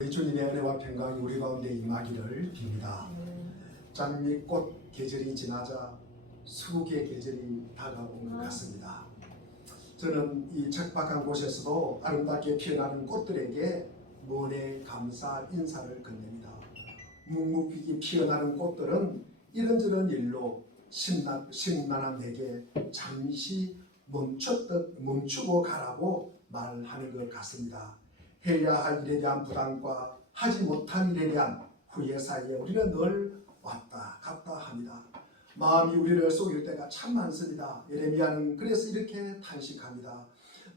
주님의 은혜와 평강이 우리 가운데 임하기를 빕니다. 장미꽃 계절이 지나자 수국의 계절이 다가온 것 같습니다. 저는 이 척박한 곳에서도 아름답게 피어나는 꽃들에게 문의 감사 인사를 건넵니다. 묵묵히 피어나는 꽃들은 이런저런 일로 심란한 내게 잠시 멈추고 가라고 말하는 것 같습니다. 해야 할 일에 대한 부담과 하지 못한 일에 대한 후회 사이에 우리는 늘 왔다 갔다 합니다. 마음이 우리를 속일 때가 참 많습니다. 예레미야는 그래서 이렇게 탄식합니다.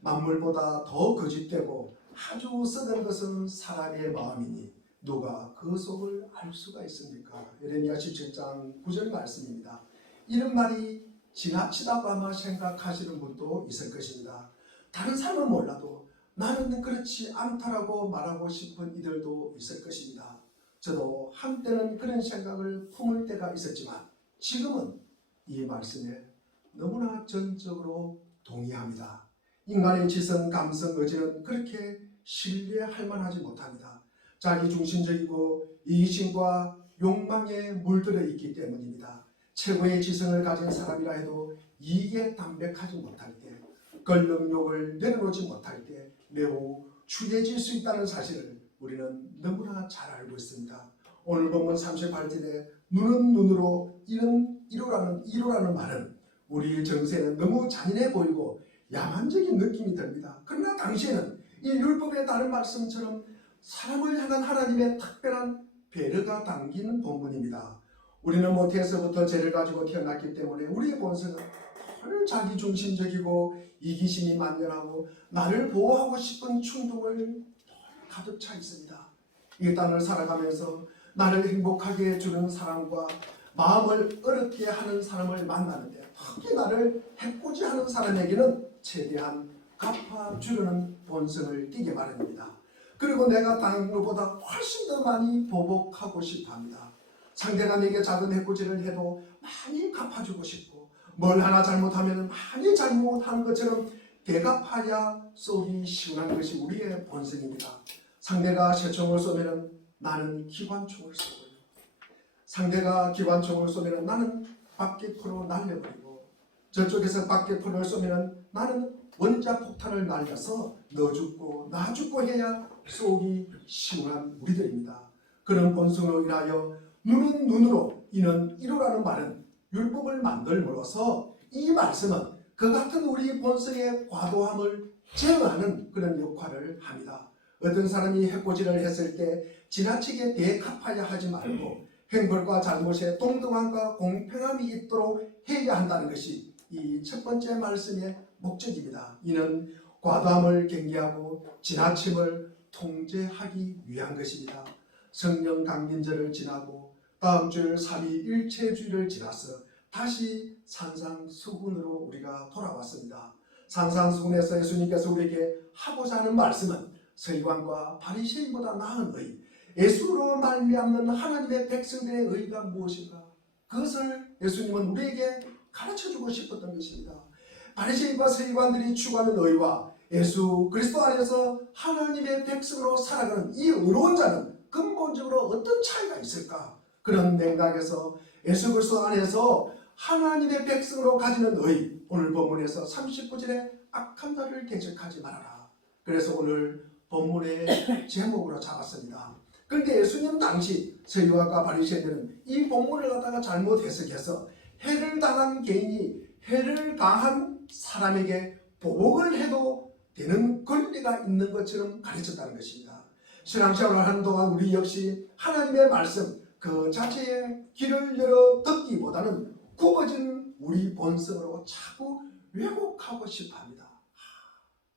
만물보다 더 거짓되고 아주 썩은 것은 사람의 마음이니 누가 그 속을 알 수가 있습니까? 예레미야 17장 9절 말씀입니다. 이런 말이 지나치다고 아마 생각하시는 분도 있을 것입니다. 다른 사람은 몰라도 나는 그렇지 않다라고 말하고 싶은 이들도 있을 것입니다. 저도 한때는 그런 생각을 품을 때가 있었지만 지금은 이 말씀에 너무나 전적으로 동의합니다. 인간의 지성, 감성, 의지는 그렇게 신뢰할 만하지 못합니다. 자기중심적이고 이기심과 욕망에 물들어 있기 때문입니다. 최고의 지성을 가진 사람이라 해도 이익에 담백하지 못할 때, 권력욕을 내려놓지 못할 때 매우 추해질 수 있다는 사실을 우리는 너무나 잘 알고 있습니다. 오늘 본문 38절에 눈은 눈으로 이로라는 말은 우리 정세는 너무 잔인해 보이고 야만적인 느낌이 듭니다. 그러나 당시에는 이 율법에 따른 말씀처럼 사람을 향한 하나님의 특별한 배려가 담긴 본문입니다. 우리는 모태에서부터 죄를 가지고 태어났기 때문에 우리의 본성은 늘 자기중심적이고 이기심이 만연하고 나를 보호하고 싶은 충동을 가득 차 있습니다. 이 땅을 살아가면서 나를 행복하게 해주는 사람과 마음을 어렵게 하는 사람을 만나는데 특히 나를 해코지하는 사람에게는 최대한 갚아주려는 본성을 띠게 마련입니다. 그리고 내가 다른 것보다 훨씬 더 많이 보복하고 싶어합니다. 상대가 내게 작은 해코지를 해도 많이 갚아주고 싶고 뭘 하나 잘못하면 많이 잘못한 것처럼 대갚아야 속이 시원한 것이 우리의 본성입니다. 상대가 새총을 쏘면 나는 기관총을 쏘고요. 상대가 기관총을 쏘면 나는 박격포로 날려버리고 저쪽에서 박격포를 쏘면 나는 원자폭탄을 날려서 너 죽고 나 죽고 해야 속이 시원한 우리들입니다. 그런 본성으로 인하여 눈은 눈으로 이는 이로라는 말은 율법을 만들므로써 이 말씀은 그 같은 우리 본성의 과도함을 제어하는 그런 역할을 합니다. 어떤 사람이 해코지를 했을 때 지나치게 대갚아야 하지 말고 행벌과 잘못에 동등함과 공평함이 있도록 해야 한다는 것이 이 첫 번째 말씀의 목적입니다. 이는 과도함을 경계하고 지나침을 통제하기 위한 것입니다. 성령 강림절을 지나고 다음 주 3.1일체주일을 지나서 다시 산상수훈으로 우리가 돌아왔습니다. 산상수훈에서 예수님께서 우리에게 하고자 하는 말씀은 서기관과 바리새인보다 나은 의, 예수로 말미암는 하나님의 백성들의 의가 무엇인가? 그것을 예수님은 우리에게 가르쳐주고 싶었던 것입니다. 바리새인과 서기관들이 추구하는 의와 예수 그리스도 안에서 하나님의 백성으로 살아가는 이 의로운 자는 근본적으로 어떤 차이가 있을까? 그런 맥락에서 예수 그리스도 안에서 하나님의 백성으로 가지는 의, 오늘 본문에서 39절에 악한 자를 대적하지 말아라. 그래서 오늘 본문의 제목으로 잡았습니다. 그런데 예수님 당시 서기관과 바리새인들은 이 본문을 갖다가 잘못 해석해서 해를 당한 개인이 해를 당한 사람에게 보복을 해도 되는 권리가 있는 것처럼 가르쳤다는 것입니다. 신앙생활을 하는 동안 우리 역시 하나님의 말씀 그 자체의 길을 열어 듣기보다는 굽어진 우리 본성으로 자꾸 왜곡하고 싶어합니다.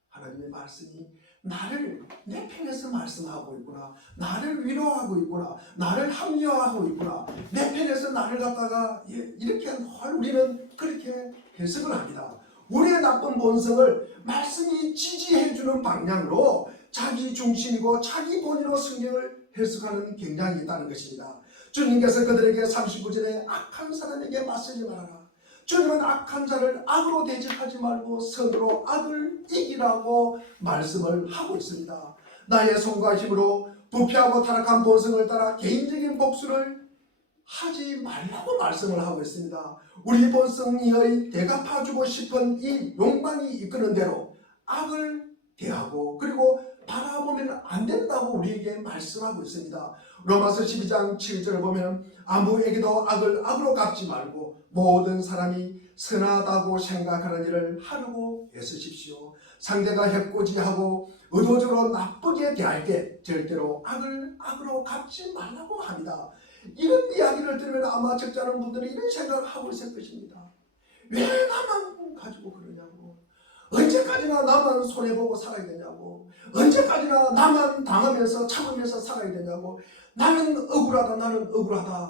하나님의 말씀이 나를 내 편에서 말씀하고 있구나, 나를 위로하고 있구나, 나를 합리화하고 있구나, 내 편에서 나를 갖다가 이렇게 우리는 그렇게 해석을 합니다. 우리의 나쁜 본성을 말씀이 지지해주는 방향으로 자기 중심이고 자기 본의로 성경을 해석하는 경향이 있다는 것입니다. 주님께서 그들에게 39절에 악한 사람에게 맞서지 말아라. 주님은 악한 자를 악으로 대적하지 말고 선으로 악을 이기라고 말씀을 하고 있습니다. 나의 손과 힘으로 부패하고 타락한 본성을 따라 개인적인 복수를 하지 말라고 말씀을 하고 있습니다. 우리 본성의 대갚아주고 싶은 이 욕망이 이끄는 대로 악을 대하고 그리고 바라보면 안 된다고 우리에게 말씀하고 있습니다. 로마서 12장 7절을 보면 아무에게도 악을 악으로 갚지 말고 모든 사람이 선하다고 생각하는 일을 하려고 애쓰십시오. 상대가 해코지하고 의도적으로 나쁘게 대할 때 절대로 악을 악으로 갚지 말라고 합니다. 이런 이야기를 들으면 아마 적잖은 분들은 이런 생각을 하고 있을 것입니다. 왜 나만 가지고 그러냐고, 언제까지나 나만 손해보고 살아야 되냐고, 언제까지나 나만 당하면서 참으면서 살아야 되냐고, 나는 억울하다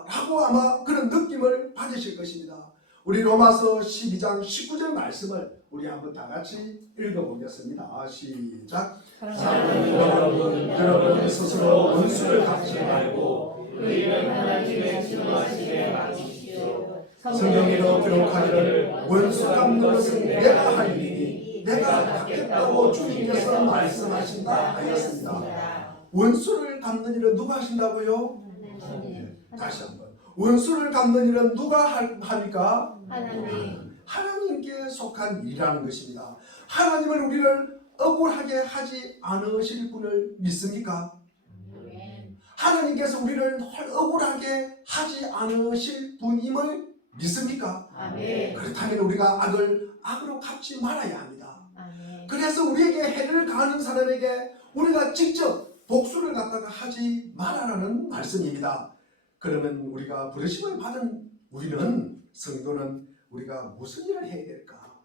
라고 아마 그런 느낌을 받으실 것입니다. 우리 로마서 12장 19절 말씀을 우리 한번 다 같이 읽어보겠습니다. 시작. 여러분 스스로 원수를 갚지 말고 그 일은 하나님의 진노하심에 맡기십시오. 성경에도 기록하기를 원수 갚는 것은 내가 할 일이니 내가 갚겠다고 주님께서 말씀하신다 하였습니다. 원수를 갚는 일은 누가 하신다고요? 다시 한번. 원수를 갚는 일은 누가 합니까? 하나님께 속한 일이라는 것입니다. 하나님은 우리를 억울하게 하지 않으실 분을 믿습니까? 하나님께서 우리를 억울하게 하지 않으실 분임을 믿습니까? 그렇다면 우리가 악을 악으로 갚지 말아야 합니다. 그래서 우리에게 해를 가하는 사람에게 우리가 직접 복수를 갖다가 하지 말아라는 말씀입니다. 그러면 우리가 부르심을 받은 우리는 성도는 우리가 무슨 일을 해야 될까?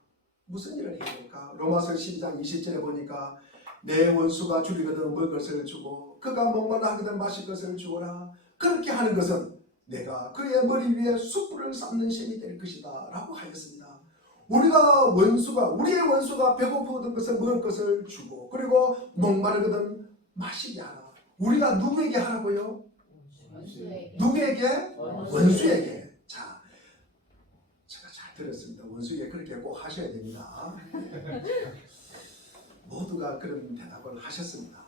무슨 일을 해야 될까? 로마서 12장 20절에 보니까 내 원수가 줄이거든 먹을 것을 주고 그가 목마르다 하거든 마실 것을 주어라. 그렇게 하는 것은 내가 그의 머리 위에 숯불을 쌓는 셈이 될 것이다 라고 하였습니다. 우리의 원수가 배고프거든 것을 먹을 것을 주고 그리고 목마르거든 마시게 하라. 우리가 누구에게 하라고요? 누구에게? 원수에게. 자, 제가 잘 들었습니다. 원수에게 그렇게 꼭 하셔야 됩니다. 모두가 그런 대답을 하셨습니다.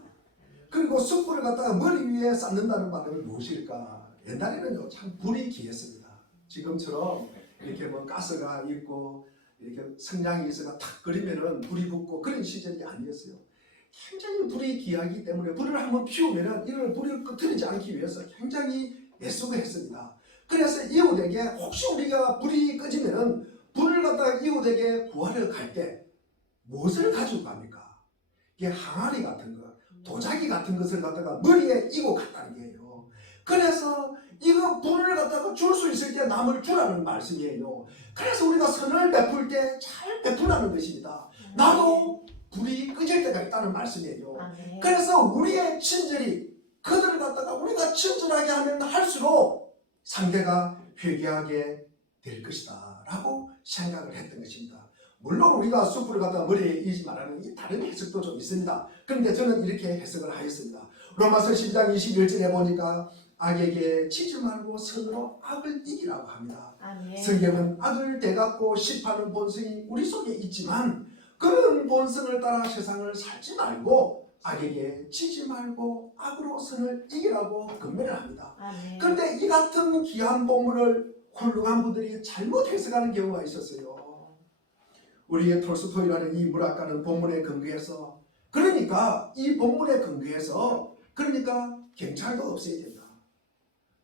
그리고 숯불을 갖다가 머리 위에 쌓는다는 말은 무엇일까? 옛날에는요 참 불이 귀했습니다. 지금처럼 이렇게 뭐 가스가 있고 이렇게 성냥이 있어가 탁 끓이면은 불이 붙고 그런 시절이 아니었어요. 굉장히 불이 귀하기 때문에 불을 한번 피우면은 이걸 불을 꺼뜨리지 않기 위해서 굉장히 애쓰고 했습니다. 그래서 이웃에게 혹시 우리가 불이 꺼지면은 불을 갖다가 이웃에게 구하러 갈 때 무엇을 가지고 갑니까? 이게 항아리 같은 거, 도자기 같은 것을 갖다가 머리에 이고 갔다는 거예요. 그래서 이거 불을 갖다가 줄 수 있을 때 남을 주라는 말씀이에요. 그래서 우리가 선을 베풀 때 잘 베풀라는 것입니다. 나도 불이 꺼질 때가 있다는 말씀이에요. 그래서 우리의 친절이 그들을 갖다가 우리가 친절하게 하면 할수록 상대가 회개하게 될 것이다 라고 생각을 했던 것입니다. 물론 우리가 숯불을 갖다가 머리에 이지 말라는 이 다른 해석도 좀 있습니다. 그런데 저는 이렇게 해석을 하였습니다. 로마서 12장 21절에 보니까 악에게 치지 말고 선으로 악을 이기라고 합니다. 성경은 악을 대갚고 심판하는 본성이 우리 속에 있지만 그런 본성을 따라 세상을 살지 말고 악에게 치지 말고 악으로 선을 이기라고 권면을 합니다. 그런데 이 같은 귀한 본문을 훌륭한 분들이 잘못 해석하는 경우가 있었어요. 우리의 톨스토이라는 이 문학가는 본문에 근거해서 그러니까 이 본문에 근거해서 그러니까 경찰도 없애야 된다.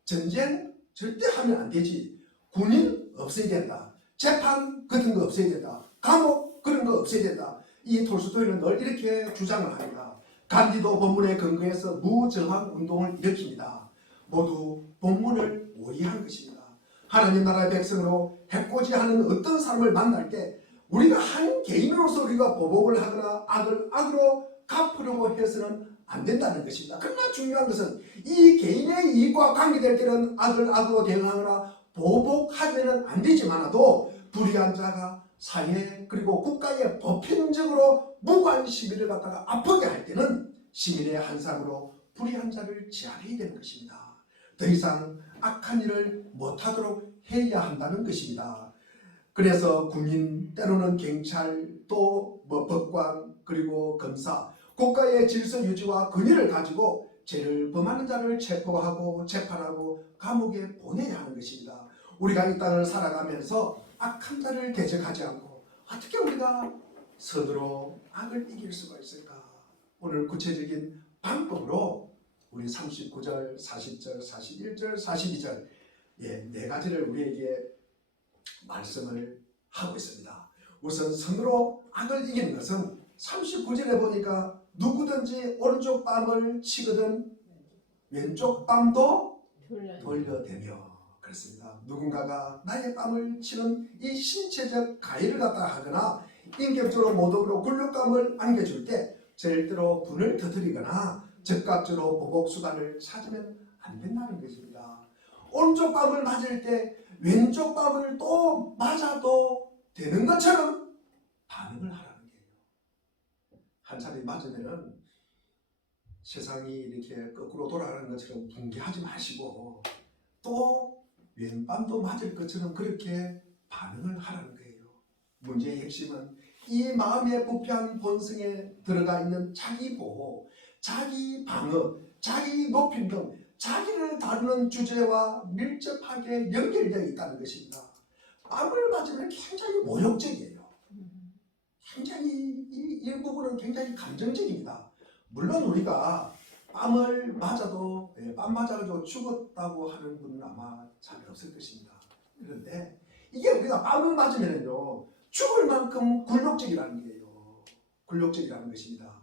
전쟁 절대 하면 안 되지. 군인 없애야 된다. 재판 같은 거 없애야 된다. 감옥 그런 거 없애야 된다. 이 톨스토이는 늘 이렇게 주장을 합니다. 간디도 본문에 근거해서 무저항 운동을 일으킵니다. 모두 본문을 오해한 것입니다. 하나님 나라의 백성으로 해코지하는 어떤 사람을 만날 때 우리가 한 개인으로서 우리가 보복을 하거나 악을 악으로 갚으려고 해서는 안 된다는 것입니다. 그러나 중요한 것은 이 개인의 이익과 관계될 때는 악을 악으로 대응하거나 보복하면 안 되지만도 불의한 자가 사회 그리고 국가의 보편적으로 무관 시민을 갖다가 아프게 할 때는 시민의 한상으로 불의한 자를 제압해야 되는 것입니다. 더 이상 악한 일을 못하도록 해야 한다는 것입니다. 그래서 군인, 때로는 경찰, 또 법관, 그리고 검사, 국가의 질서 유지와 권위를 가지고 죄를 범하는 자를 체포하고 재판하고 감옥에 보내야 하는 것입니다. 우리가 이 땅을 살아가면서 악한 자를 대적하지 않고 어떻게 우리가 선으로 악을 이길 수가 있을까? 오늘 구체적인 방법으로 우리 39절, 40절, 41절, 42절 네 가지를 우리에게 말씀을 하고 있습니다. 우선 선으로 악을 이기는 것은 39절에 보니까 누구든지 오른쪽 뺨을 치거든 왼쪽 뺨도 돌려대며 그렇습니다. 누군가가 나의 뺨을 치는 이 신체적 가해를 갖다 하거나 인격적으로 모독으로 굴욕감을 안겨줄 때 절대로 분을 터뜨리거나 즉각적으로 보복 수단을 찾으면 안 된다는 것입니다. 오른쪽 뺨을 맞을 때 왼쪽 뺨을 또 맞아도 되는 것처럼 반응을 하라는 거예요. 한 차례 맞으면은 세상이 이렇게 거꾸로 돌아가는 것처럼 붕괴하지 마시고 또 왼뺨도 맞을 것처럼 그렇게 반응을 하라는 거예요. 문제의 핵심은 이 마음의 부패한 본성에 들어가 있는 자기 보호, 자기 방어, 자기 높임 등 자기를 다루는 주제와 밀접하게 연결되어 있다는 것입니다. 뺨을 맞으면 굉장히 모욕적이에요. 굉장히 이 부분은 굉장히 감정적입니다. 물론 우리가 뺨을 맞아도 뺨 맞아가지고 죽었다고 하는 분은 아마 잘 없을 것입니다. 그런데 이게 우리가 뺨을 맞으면요 죽을 만큼 굴욕적이라는 거예요. 굴욕적이라는 것입니다.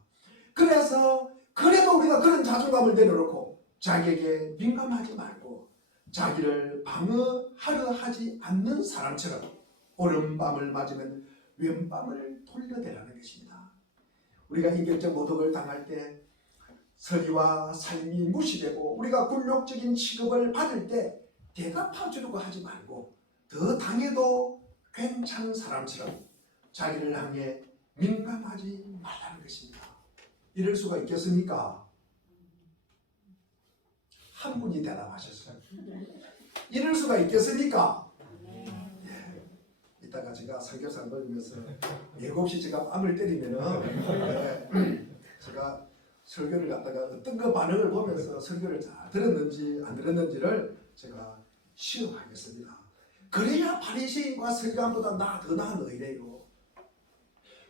그래서 그래도 우리가 그런 자존감을 내려놓고 자기에게 민감하지 말고 자기를 방어하려 하지 않는 사람처럼 오른밤을 맞으면 왼밤을 돌려대라는 것입니다. 우리가 인격적 모독을 당할 때 서리와 삶이 무시되고 우리가 굴욕적인 취급을 받을 때 대답해주려고 하지 말고 더 당해도 괜찮은 사람처럼 자기를 향해 민감하지 말라는 것입니다. 이럴 수가 있겠습니까? 한 분이 대답하셨어요. 이럴 수가 있겠습니까? 이따가 제가 삼겹살 먹으면서 7시 제가 뺨을 때리면은 제가 설교를 갖다가 어떤 그 반응을 보면서 설교를 잘 들었는지 안 들었는지를 제가 시험하겠습니다. 그래야 바리새인과 서기관보다 더 나은 의래요.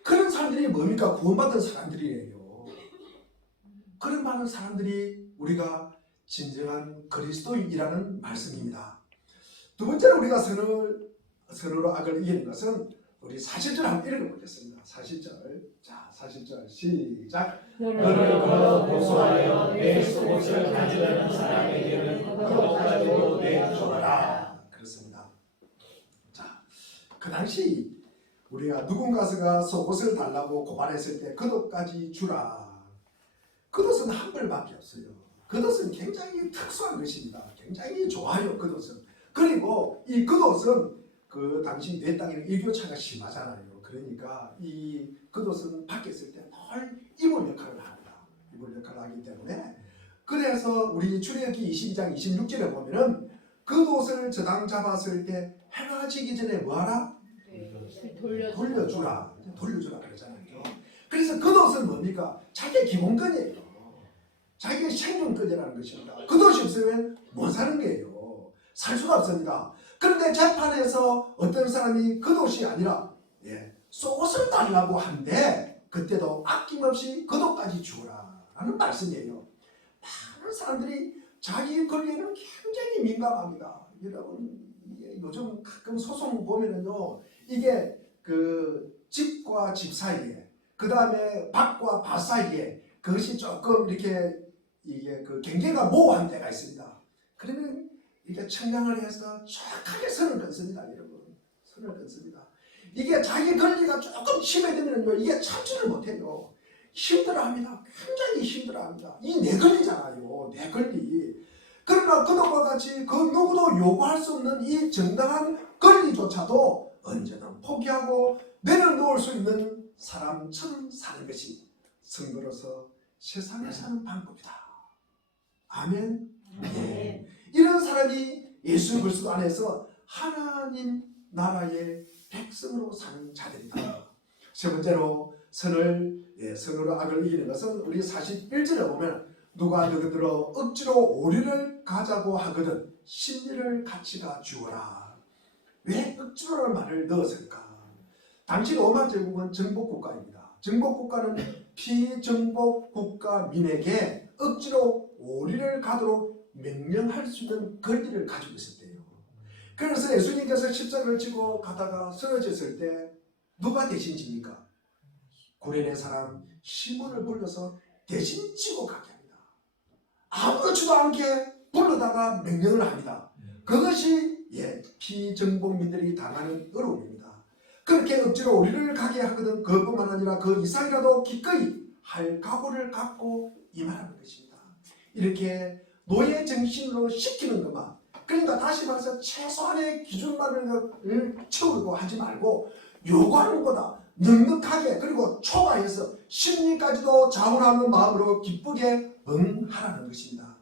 그런 사람들이 뭡니까? 구원받은 사람들이에요. 그런 많은 사람들이 우리가 진정한 그리스도인이라는 말씀입니다. 두 번째로 우리가 선으로 악을 이기는 것은 우리 40절 한번 읽어보겠습니다. 40절. 자, 40절 시작. 너를 걸어 고소하여 내 속옷을 가져가는 사람에게는 겉옷 가지고 내주어라. 그렇습니다. 자, 그 당시 우리가 누군가가 속옷을 달라고 고발했을 때 겉옷까지 주라. 겉옷은 한 벌밖에 없어요. 겉옷은 굉장히 특수한 것입니다. 굉장히 좋아요. 겉옷은. 그리고 이 겉옷은 그 당시 내 땅에는 일교차가 심하잖아요. 그러니까 이 겉옷은 밖에 있을 때 늘 이불 역할을 합니다. 이불 역할을 하기 때문에 그래서 우리 출애굽기 22장 26절에 보면은 겉옷을 저당 잡았을 때 해가 지기 전에 뭐하라? 돌려주라. 돌려주라 그러잖아요. 그래서 겉옷은 뭡니까? 자기의 기본권이에요. 자기의 생존권이라는 것입니다. 겉옷이 없으면 못 사는 거예요. 살 수가 없습니다. 그런데 재판에서 어떤 사람이 겉옷이 아니라 속옷을 달라고 하는데 그때도 아낌없이 겉옷까지 주라 하는 말씀이에요. 많은 사람들이 자기 권리에는 굉장히 민감합니다. 여러분 요즘 가끔 소송 보면은요 이게 그 집과 집 사이에 그 다음에 밭과 밭 사이에 그것이 조금 이렇게 이게 그 경계가 모호한 때가 있습니다. 그러면 이게 청량을 해서 정확하게 선을 끊습니다. 여러분 선을 끊습니다. 이게 자기 권리가 조금 침해되면 이게 참지를 못해요. 힘들어합니다. 굉장히 힘들어합니다. 이 내 권리잖아요. 내 권리. 그러나 그것과 같이 그 누구도 요구할 수 없는 이 정당한 권리조차도 언제든 포기하고 내려놓을 수 있는 사람처럼 사는 것이 성도로서 세상에 사는 방법이다. 아멘. 네. 이런 사람이 예수 그리스도 안에서 하나님 나라의 백성으로 사는 자들이다. 세 번째로 선으로 악을 이기는 것은 우리 41절에 보면 누가 너희들어 억지로 오리를 가자고 하거든 심리를 같이가 주어라. 왜 억지로라는 말을 넣었을까? 당시 로마 제국은 정복국가입니다. 정복국가는 피정복국가민에게 억지로 오리를 가도록 명령할 수 있는 권리를 가지고 있었대요. 그래서 예수님께서 십자가를 지고 가다가 쓰러졌을 때 누가 대신 집니까? 구레네 사람 시몬을 불러서 대신 지고 가게 합니다. 아무렇지도 않게 불러다가 명령을 합니다. 그것이 피정복민들이 당하는 어려움입니다. 그렇게 억지로 우리를 가게 하거든 그것뿐만 아니라 그 이상이라도 기꺼이 할 각오를 갖고 임하라는 것입니다. 이렇게 노예 정신으로 시키는 것만, 그러니까 다시 말해서 최소한의 기준만을 채우려고 하지 말고 요구하는 것보다 넉넉하게 그리고 초과해서 심리까지도 자원하는 마음으로 기쁘게 응하라는 것입니다.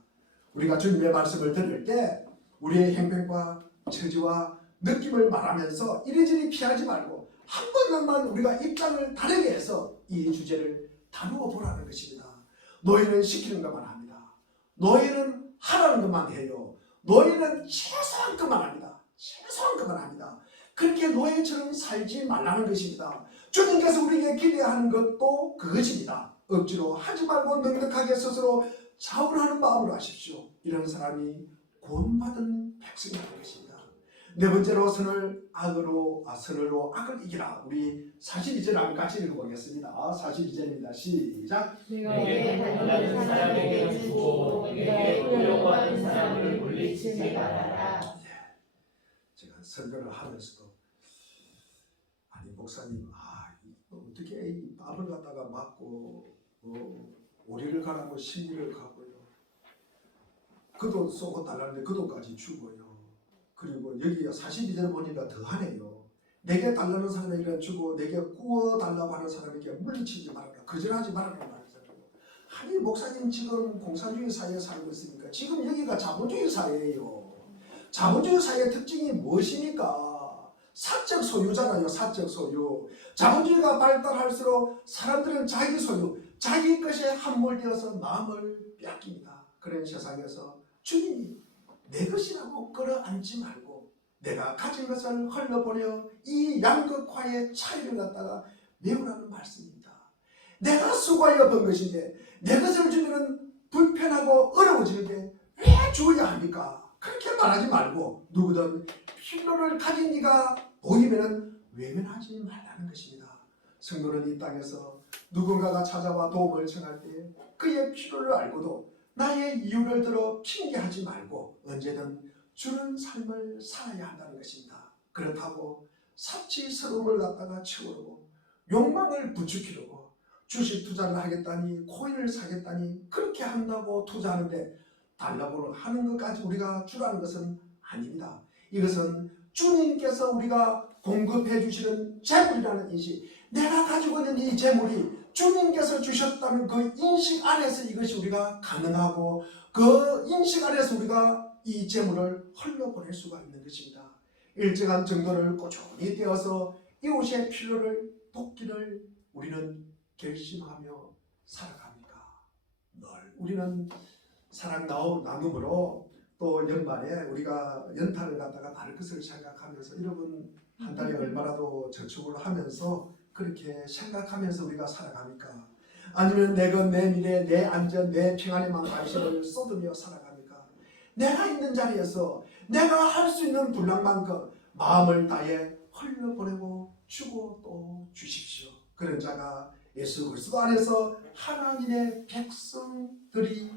우리가 주님의 말씀을 들을 때 우리의 행동과 처지와 느낌을 말하면서 이리저리 피하지 말고 한 번만 우리가 입장을 다르게 해서 이 주제를 다루어 보라는 것입니다. 너희는 시키는 것만 합니다. 너희는 하라는 것만 해요. 너희는 최소한 것만 합니다. 최소한 것만 합니다. 그렇게 노예처럼 살지 말라는 것입니다. 주님께서 우리에게 기대하는 것도 그것입니다. 억지로 하지 말고 넉넉하게 스스로 자원하는 마음으로 하십시오. 이런 사람이 구원받은 백성이라는 것입니다. 네 번째로 선을 악으로 악을 이기라. 우리 42절 한번 같이 읽어보겠습니다. 42절입니다. 시작. 내게 단련하는 사람에게 주고 내게 끌려가는 사람을 물리치지 말아라. 제가 설교를 하면서도 아니 목사님 어떻게 이 밥을 갖다가 맞고 오리를 가라고 심리를 가고요. 그 돈 쏘고 달라는데 그 돈까지 주고요. 그리고 여기 42절 보니까 더하네요. 내게 달라는 사람에게 주고 내게 구워달라고 하는 사람에게 물리치지 말아라. 거절하지 말아라 말이잖아요. 아니 목사님 지금 공산주의 사회에 살고 있으니까 지금 여기가 자본주의 사회예요. 자본주의 사회의 특징이 무엇입니까? 사적 소유잖아요. 사적 소유. 자본주의가 발달할수록 사람들은 자기 소유, 자기 것에 함몰되어서 마음을 빼앗깁니다. 그런 세상에서 주님이 내 것이라고 끌어안지 말고 내가 가진 것을 흘려보려 이 양극화의 차이를 갖다가 메우라는 말씀입니다. 내가 수고하여 번 것인데 내 것을 주면 불편하고 어려워지는데 왜 주어야 합니까? 그렇게 말하지 말고 누구든 필요를 가진 네가 보이면 외면하지 말라는 것입니다. 성도는 이 땅에서 누군가가 찾아와 도움을 청할 때 그의 필요를 알고도 나의 이유를 들어 핑계하지 말고 언제든 주는 삶을 살아야 한다는 것입니다. 그렇다고 사치스러움을 갖다가 채우려고 욕망을 부추기려고 주식 투자를 하겠다니 코인을 사겠다니 그렇게 한다고 투자하는데 달라고 하는 것까지 우리가 주라는 것은 아닙니다. 이것은 주님께서 우리가 공급해 주시는 재물이라는 인식, 내가 가지고 있는 이 재물이 주님께서 주셨다는 그 인식 안에서 이것이 우리가 가능하고 그 인식 안에서 우리가 이 재물을 흘려보낼 수가 있는 것입니다. 일정한 정도를 꾸준히 떼어서 이웃의 필요를 돕기를 우리는 결심하며 살아갑니까? 늘 우리는 사랑 나눔으로 또 연말에 우리가 연탄을 갖다가 다를 것을 생각하면서 여러분 한 달에 얼마라도 저축을 하면서 그렇게 생각하면서 우리가 살아갑니까? 아니면 내 것, 내 미래, 내 안전, 내 평안에만 관심을 쏟으며 살아갑니까? 내가 있는 자리에서 내가 할 수 있는 분량만큼 마음을 다해 흘려보내고 주고 또 주십시오. 그런 자가 예수 그리스도 안에서 하나님의 백성들이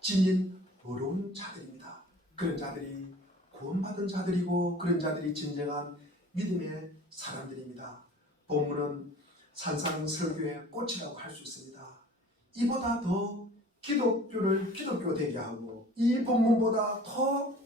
지닌 어려운 자들입니다. 그런 자들이 구원받은 자들이고 그런 자들이 진정한 믿음의 사람들입니다. 본문은 산상설교의 꽃이라고 할 수 있습니다. 이보다 더 기독교를 기독교 되게 하고 이 본문보다 더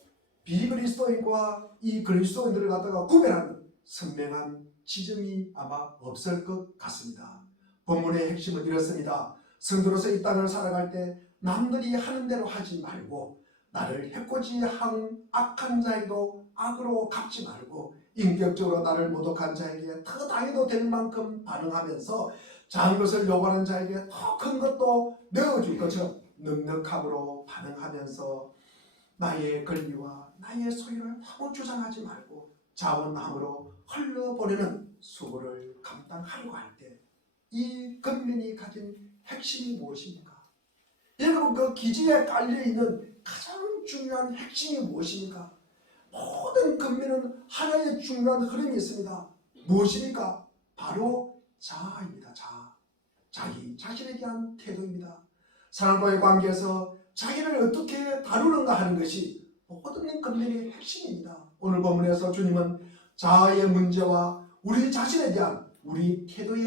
비그리스도인과 이 그리스도인들을 갖다가 구별하는 선명한 지점이 아마 없을 것 같습니다. 본문의 핵심은 이렇습니다. 성도로서 이 땅을 살아갈 때 남들이 하는 대로 하지 말고 나를 해코지한 악한 자에도 악으로 갚지 말고 인격적으로 나를 모독한 자에게 더 당해도 될 만큼 반응하면서 작은 것을 요구하는 자에게 더 큰 것도 내어줄 것처럼 넉넉함으로 반응하면서 나의 권리와 나의 소유를 너무 주장하지 말고 자원함으로 흘러보내는 수고를 감당하려고 할 때 이 근면이 가진 핵심이 무엇입니까? 여러분, 그 기지에 깔려있는 가장 중요한 핵심이 무엇입니까? 모든 근면은 하나의 중요한 흐름이 있습니다. 무엇입니까? 바로 자아입니다. 자기 자신에 대한 태도입니다. 사람과의 관계에서 자기를 어떻게 다루는가 하는 것이 모든 근면의 핵심입니다. 오늘 본문에서 주님은 자아의 문제와 우리 자신에 대한 우리 태도에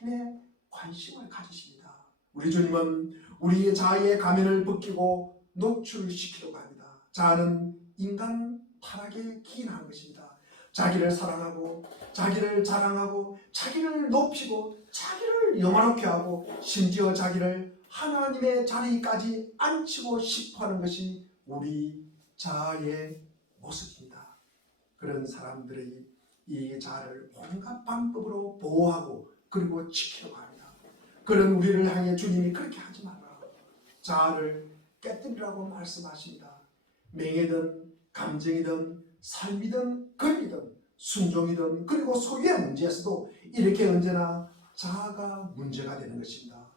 내내 관심을 가지십니다. 우리 주님은 우리의 자아의 가면을 벗기고 노출시키려고 합니다. 자아는 인간 타락에 기인한 것입니다. 자기를 사랑하고 자기를 자랑하고 자기를 높이고 자기를 영화롭게 하고 심지어 자기를 하나님의 자리까지 앉히고 싶어하는 것이 우리 자아의 모습입니다. 그런 사람들이 이 자아를 온갖 방법으로 보호하고 그리고 지키려고 합니다. 그런 우리를 향해 주님이 그렇게 하지 말라. 자아를 깨뜨리라고 말씀하십니다. 명예든 감정이든 삶이든 권리든 순종이든 그리고 소유의 문제에서도 이렇게 언제나 자아가 문제가 되는 것입니다.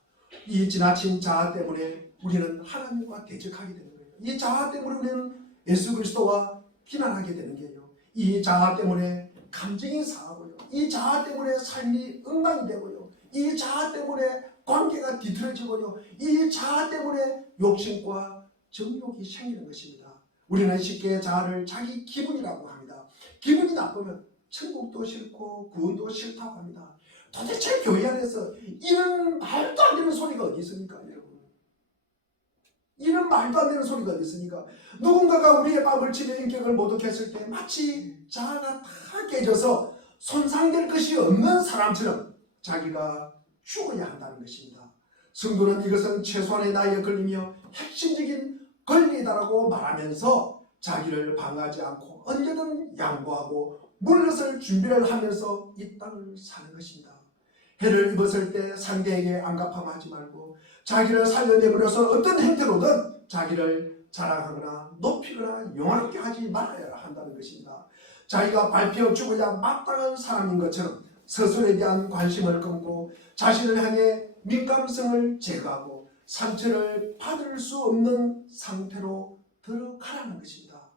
이 지나친 자아 때문에 우리는 하나님과 대적하게 되는 거예요. 이 자아 때문에 우리는 예수 그리스도와 비난하게 되는 거예요. 이 자아 때문에 감정이 상하고요. 이 자아 때문에 삶이 엉망이 되고요. 이 자아 때문에 관계가 뒤틀어지고요. 이 자아 때문에 욕심과 정욕이 생기는 것입니다. 우리는 쉽게 자아를 자기 기분이라고 합니다. 기분이 나쁘면 천국도 싫고 구원도 싫다고 합니다. 도대체 교회 안에서 이런 말도 안 되는 소리가 어디 있습니까, 여러분? 이런 말도 안 되는 소리가 어디 있습니까? 누군가가 우리의 마음을 치며 인격을 모독했을 때 마치 자아가 다 깨져서 손상될 것이 없는 사람처럼 자기가 죽어야 한다는 것입니다. 성도는 이것은 최소한의 나이에 걸리며 핵심적인 권리다라고 말하면서 자기를 방하지 않고 언제든 양보하고 물러설 준비를 하면서 이 땅을 사는 것입니다. 해를 입었을 때 상대에게 안갚함하지 말고 자기를 살려내버려서 어떤 행태로든 자기를 자랑하거나 높이거나 영화롭게 하지 말아야 한다는 것입니다. 자기가 밟혀 죽어야 마땅한 사람인 것처럼 스스로에 대한 관심을 끊고 자신을 향해 민감성을 제거하고 상처를 받을 수 없는 상태로 들어가라는 것입니다.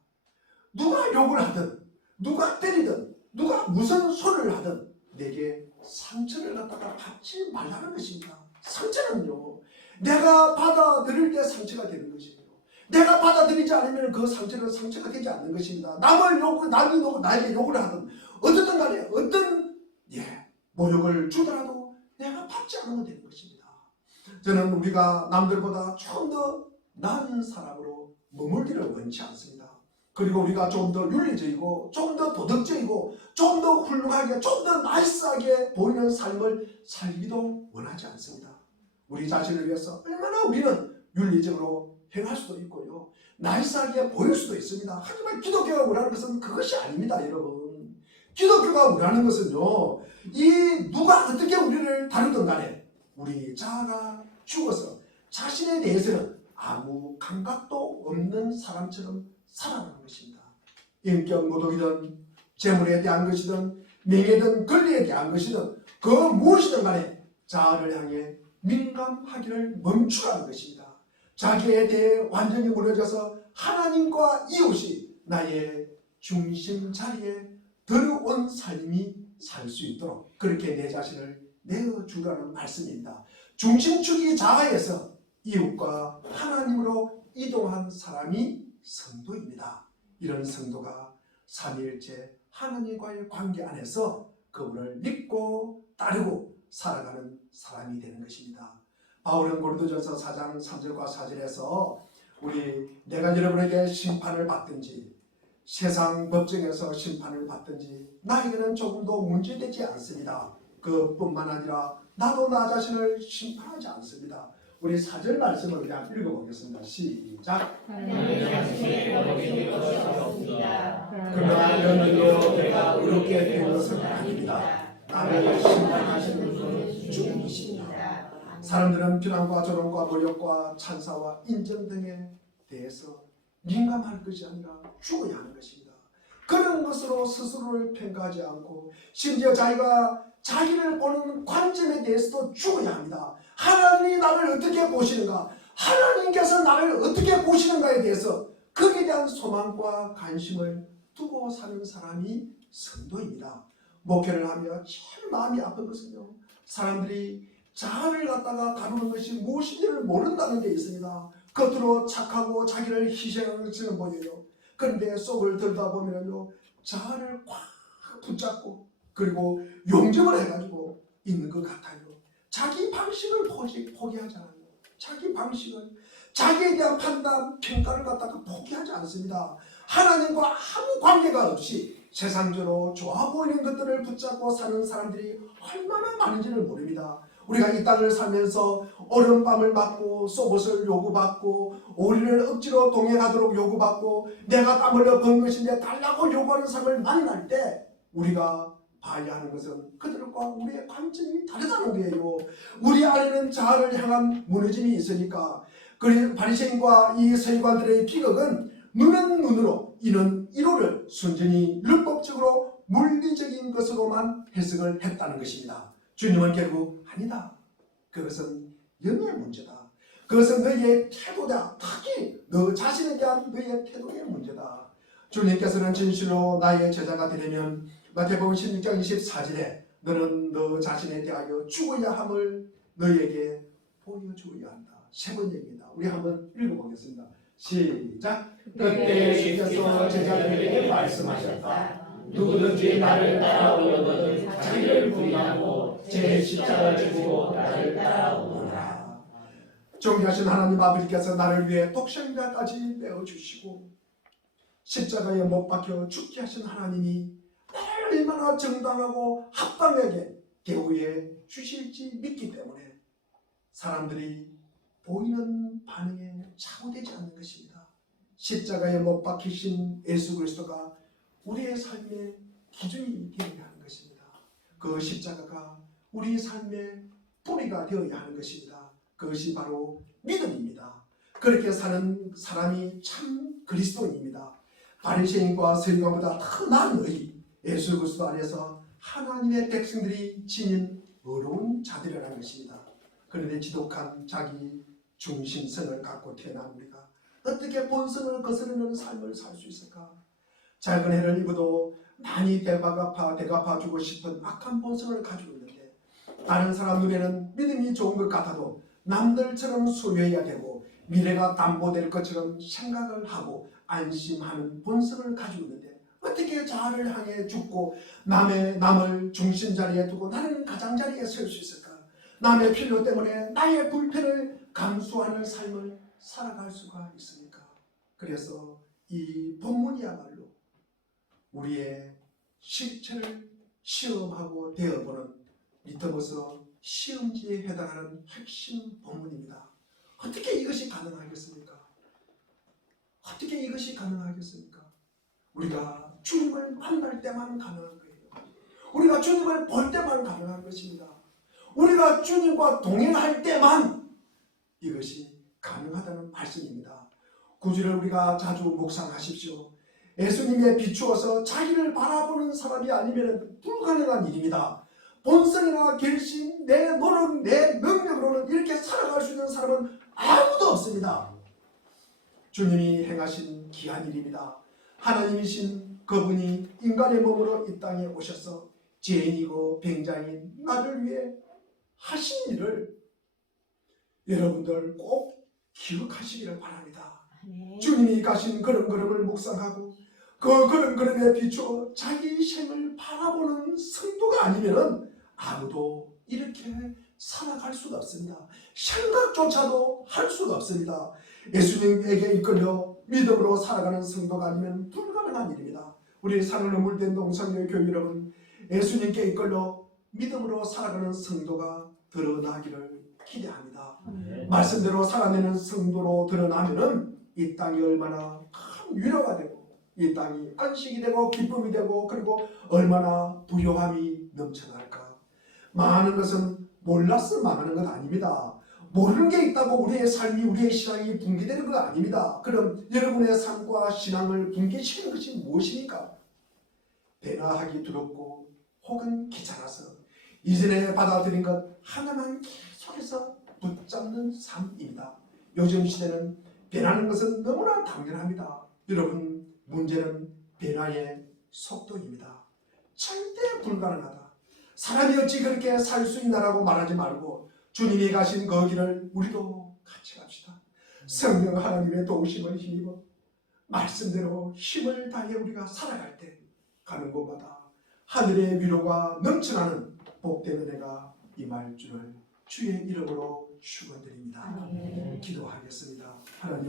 누가 욕을 하든 누가 때리든 누가 무슨 소리를 하든 내게 상처를 갖다가 받지 말라는 것입니다. 상처는요, 내가 받아들일 때 상처가 되는 것이에요. 내가 받아들이지 않으면 그 상처는 상처가 되지 않는 것입니다. 남이 나에게 욕을 하든 어쨌든 간에 어떤 모욕을 주더라도 내가 받지 않으면 되는 것입니다. 저는 우리가 남들보다 좀 더 나은 사람으로 머물기를 원치 않습니다. 그리고 우리가 좀 더 윤리적이고 좀 더 도덕적이고 좀 더 훌륭하게 좀 더 나이스하게 보이는 삶을 살기도 원하지 않습니다. 우리 자신을 위해서 얼마나 우리는 윤리적으로 행할 수도 있고요, 나이스하게 보일 수도 있습니다. 하지만 기독교가 원하는 것은 그것이 아닙니다, 여러분. 기독교가 원하는 것은요, 이 누가 어떻게 우리를 다루든 간에 우리 자아가 죽어서 자신에 대해서는 아무 감각도 없는 사람처럼 살아가는 것입니다. 인격 모독이든 재물에 대한 것이든 명예든 권리에 대한 것이든 그 무엇이든 간에 자아를 향해 민감하기를 멈추라는 것입니다. 자기에 대해 완전히 무너져서 하나님과 이웃이 나의 중심 자리에 들어온 삶이 살 수 있도록 그렇게 내 자신을 내어주라는 말씀입니다. 중심축이 자아에서 이웃과 하나님으로 이동한 사람이 성도입니다. 이런 성도가 삼위일체 하나님과의 관계 안에서 그분을 믿고 따르고 살아가는 사람이 되는 것입니다. 바울은 고린도전서 4장 3절과 4절에서 내가 여러분에게 심판을 받든지 세상 법정에서 심판을 받든지 나에게는 조금도 문제되지 않습니다. 그뿐만 아니라 나도 나 자신을 심판하지 않습니다. 우리 4절 말씀을 그냥 읽어보겠습니다. 시작. 그러나 너희도 내가 의롭게 된 것은 아닙니다. 나를 심판하시는 분은 주님이십니다. 사람들은 비난과 조롱과 모욕과 찬사와 인정 등에 대해서 민감할 것이 아니라 죽어야 하는 것입니다. 그런 것으로 스스로를 평가하지 않고 심지어 자기를 보는 관점에 대해서도 죽어야 합니다. 하나님이 나를 어떻게 보시는가, 하나님께서 나를 어떻게 보시는가에 대해서 거기에 대한 소망과 관심을 두고 사는 사람이 성도입니다. 목회를 하며 제일 마음이 아픈 것은요, 사람들이 자아를 갖다가 다루는 것이 무엇인지를 모른다는 게 있습니다. 겉으로 착하고 자기를 희생하는 것처럼 보여요. 그런데 속을 들여다보면요, 자아를 꽉 붙잡고 그리고 용접을 해가지고 있는 것 같아요. 자기 방식을 포기하지 않아요. 자기 방식을, 자기에 대한 판단, 평가를 갖다가 포기하지 않습니다. 하나님과 아무 관계가 없이 세상적으로 좋아 보이는 것들을 붙잡고 사는 사람들이 얼마나 많은지를 모릅니다. 우리가 이 땅을 살면서 오른밤을 맞고 속옷을 요구받고 우리를 억지로 동행하도록 요구받고 내가 땀 흘려 번 것인데 달라고 요구하는 사람을 만날 때 우리가 봐야 하는 것은 그들과 우리의 관점이 다르다는 거예요. 우리 안에는 자아를 향한 무너짐이 있으니까 바리새인과 이 서기관들의 기각은 눈은 눈으로 이는 이로를 순전히 율법적으로 물리적인 것으로만 해석을 했다는 것입니다. 주님은 결국 아니다. 그것은 영의 문제다. 그것은 너희의 태도다. 특히 너 자신에 대한 너희의 태도의 문제다. 주님께서는 진실로 나의 제자가 되려면 마태복음 16장 24절에 너는 너 자신에 대하여 죽어야 함을 너희에게 보여주어야 한다. 세 번째입니다. 우리 한번 읽어보겠습니다. 시작. 그때 예수께서 제자들에게 말씀하셨다. 누구든지 나를 따라오려거든 자기를 부인하고 제 십자가를 지고 나를 따라오라. 존귀하신 하나님 아버지께서 나를 위해 독생자까지 내어주시고 십자가에 못 박혀 죽게 하신 하나님이 나를 얼마나 정당하고 합당하게 대우해 주실지 믿기 때문에 사람들이 보이는 반응에 좌우되지 않는 것입니다. 십자가에 못 박히신 예수 그리스도가 우리의 삶의 기준이 되어야 하는 것입니다. 그 십자가가 우리 삶의 뿌리가 되어야 하는 것입니다. 그것이 바로 믿음입니다. 그렇게 사는 사람이 참 그리스도인입니다. 바리새인과 서기관보다 더 나은 의, 예수 그리스도 안에서 하나님의 백성들이 지닌 어려운 자들이라는 것입니다. 그런데 지독한 자기 중심성을 갖고 태어난 우리가 어떻게 본성을 거스르는 삶을 살 수 있을까? 작은 해를 입어도 많이 대갚아주고 싶은 악한 본성을 가지고 있는데 다른 사람 눈에는 믿음이 좋은 것 같아도 남들처럼 소유해야 되고 미래가 담보될 것처럼 생각을 하고 안심하는 본성을 가지고 있는데 어떻게 자아를 향해 죽고 남을 중심 자리에 두고 나는 가장자리에 설 수 있을까? 남의 필요 때문에 나의 불편을 감수하는 삶을 살아갈 수가 있습니까? 그래서 이 본문이야말로 우리의 실체를 시험하고 되어보는 리터머스 시험지에 해당하는 핵심 본문입니다. 어떻게 이것이 가능하겠습니까? 어떻게 이것이 가능하겠습니까? 우리가 주님을 만날 때만 가능한 거예요. 우리가 주님을 볼 때만 가능한 것입니다. 우리가 주님과 동행할 때만 이것이 가능하다는 말씀입니다. 구절을 우리가 자주 묵상하십시오. 예수님에 비추어서 자기를 바라보는 사람이 아니면 불가능한 일입니다. 본성이나 결심, 내 노력, 내 능력으로는 이렇게 살아갈 수 있는 사람은 아무도 없습니다. 주님이 행하신 귀한 일입니다. 하나님이신 그분이 인간의 몸으로 이 땅에 오셔서 죄인이고 병자인 나를 위해 하신 일을 여러분들 꼭 기억하시기를 바랍니다. 주님이 가신 걸음걸음을 묵상하고 그 걸음걸음에 비추어 자기 생을 바라보는 성도가 아니면 아무도 이렇게 살아갈 수가 없습니다. 생각조차도 할 수가 없습니다. 예수님에게 이끌려 믿음으로 살아가는 성도가 아니면 불가능한 일입니다. 우리 사랑을 물된 동성교 교회 여러분, 예수님께 이끌려 믿음으로 살아가는 성도가 드러나기를 기대합니다. 말씀대로 살아내는 성도로 드러나면은 이 땅이 얼마나 큰 위로가 되고 이 땅이 안식이 되고 기쁨이 되고 그리고 얼마나 부요함이 넘쳐날까. 망하는 것은 몰라서 망하는 것 아닙니다. 모르는 게 있다고 우리의 삶이, 우리의 신앙이 붕괴되는 건 아닙니다. 그럼 여러분의 삶과 신앙을 붕괴시키는 것이 무엇입니까? 배나하기 두렵고 혹은 귀찮아서 이전에 받아들인 것 하나만 계속해서 붙잡는 삶입니다. 요즘 시대는 변하는 것은 너무나 당연합니다. 여러분, 문제는 변화의 속도입니다. 절대 불가능하다. 사람이 어찌 그렇게 살 수 있나라고 말하지 말고 주님이 가신 그 길을 우리도 같이 갑시다. 성령 하나님의 도우심을 힘입어 말씀대로 힘을 다해 우리가 살아갈 때 가는 곳마다 하늘의 위로가 넘쳐나는 복된 은혜가 임할 줄을 주의 이름으로 축원드립니다. 기도하겠습니다. 하나님.